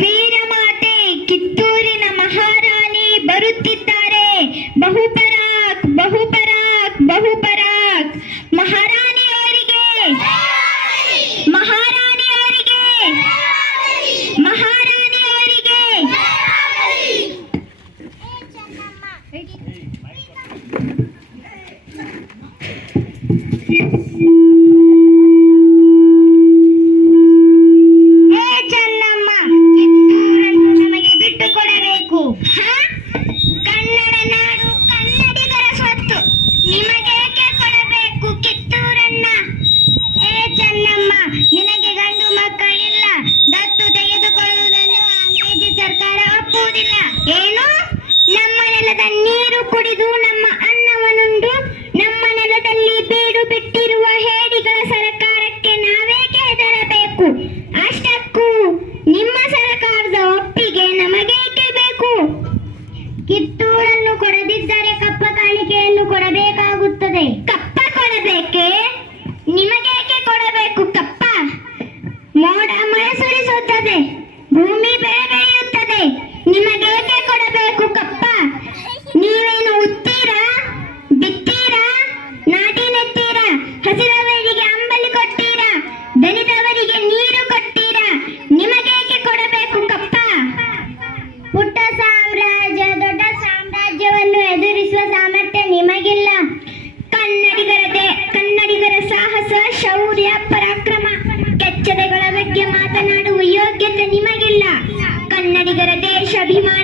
ವೀರಮಾತೆ ಕಿತ್ತೂರಿನ ಮಹಾರಾಣಿ ಬರುತ್ತಿದ್ದಾರೆ. ಬಹುಪರಾಕ್ ಬಹುಪರಾಕ್ ಬಹುಪರಾಕ್. ಮಹಾರಾಣಿಯವರಿಗೆ ಮಹಾರಾಣಿಯವರಿಗೆ ಮಹಾರಾಣಿಯವರಿಗೆ. ಕನ್ನಡ ನಾಡು ಕನ್ನಡಿಗರ ಸ್ವತ್ತು, ನಿಮಗೇಕೆ ಕೊಡಬೇಕು ಕಿತ್ತೂರನ್ನ? ಏ ಚೆನ್ನಮ್ಮ, ನಿನಗೆ ಗಂಡು ಮಕ್ಕಳಿಲ್ಲ, ದತ್ತು ತೆಗೆದುಕೊಳ್ಳುವುದನ್ನು ಅಂಗ್ರೇಜಿ ಸರ್ಕಾರ ಒಪ್ಪುವುದಿಲ್ಲ. ಏನು? ನಮ್ಮ ನೆಲದ ನೀರು ಕುಡಿದು ನಮ್ಮ ಅನ್ನವನ್ನುಂಡು ನಮ್ಮ ನೆಲದಲ್ಲಿ ಬೀಡು ಬಿಟ್ಟಿರುವ ಹೇಡಿಗಳ ಸರ್ಕಾರಕ್ಕೆ ನಾವೇಕೆ ಹೆದರಬೇಕು? ಅಷ್ಟಕ್ಕೂ ನಿಮ್ಮ ಸರ್ಕಾರದ ಒಪ್ಪಿಗೆ ನಮಗೇಕೆ ಬೇಕು? ಕಿತ್ತೂರನ್ನು ಕೊಡದಿದ್ದರೆ ಕಪ್ಪ ಕಾಣಿಕೆಯನ್ನು ಕೊಡಬೇಕಾಗುತ್ತದೆ. ಕಪ್ಪ ಕೊಡಬೇಕೆ? ನಿಮಗೇಕೆ ಕೊಡಬೇಕು ಕಪ್ಪ? ಮೋಡ ಮಳೆ ಸುರಿಸುತ್ತದೆ, ಭೂಮಿ ಬೆಳೆ ಬೆಳೆಯುತ್ತದೆ, ನಿಮಗೇಕೆ ಕೊಡಬೇಕು ಕಪ್ಪ? ನೀವೇನು ಉತ್ತೀರಾ, ಬಿತ್ತೀರಾ, ನಾಟಿ ನೆತ್ತೀರಾ, ಹಸಿದವರಿಗೆ ಅಂಬಲಿ ಕೊಟ್ಟೀರಾ, ದಲಿತವರಿಗೆ ನೀರು ಕೊಟ್ಟೀರಾ, ನಿಮಗೇಕೆ ಕೊಡಬೇಕು ಕಪ್ಪ? ಪುಟ್ಟ ಸಾಮ್ರಾಜ್ಯ ದೊಡ್ಡ ಸಾಮ್ರಾಜ್ಯವನ್ನು ಎದುರಿಸುವ ಸಾಮರ್ಥ್ಯ ನಿಮಗಿಲ್ಲ. ಕನ್ನಡಿಗರ ಸಾಹಸ, ಶೌರ್ಯ, ಪರಾಕ್ರಮ, ಕೆಚ್ಚೆದೆಗಳ ಬಗ್ಗೆ ಮಾತನಾಡುವ ಯೋಗ್ಯತೆ ನಿಮಗಿಲ್ಲ. ಕನ್ನಡಿಗರ ದೇಶಾಭಿಮಾನ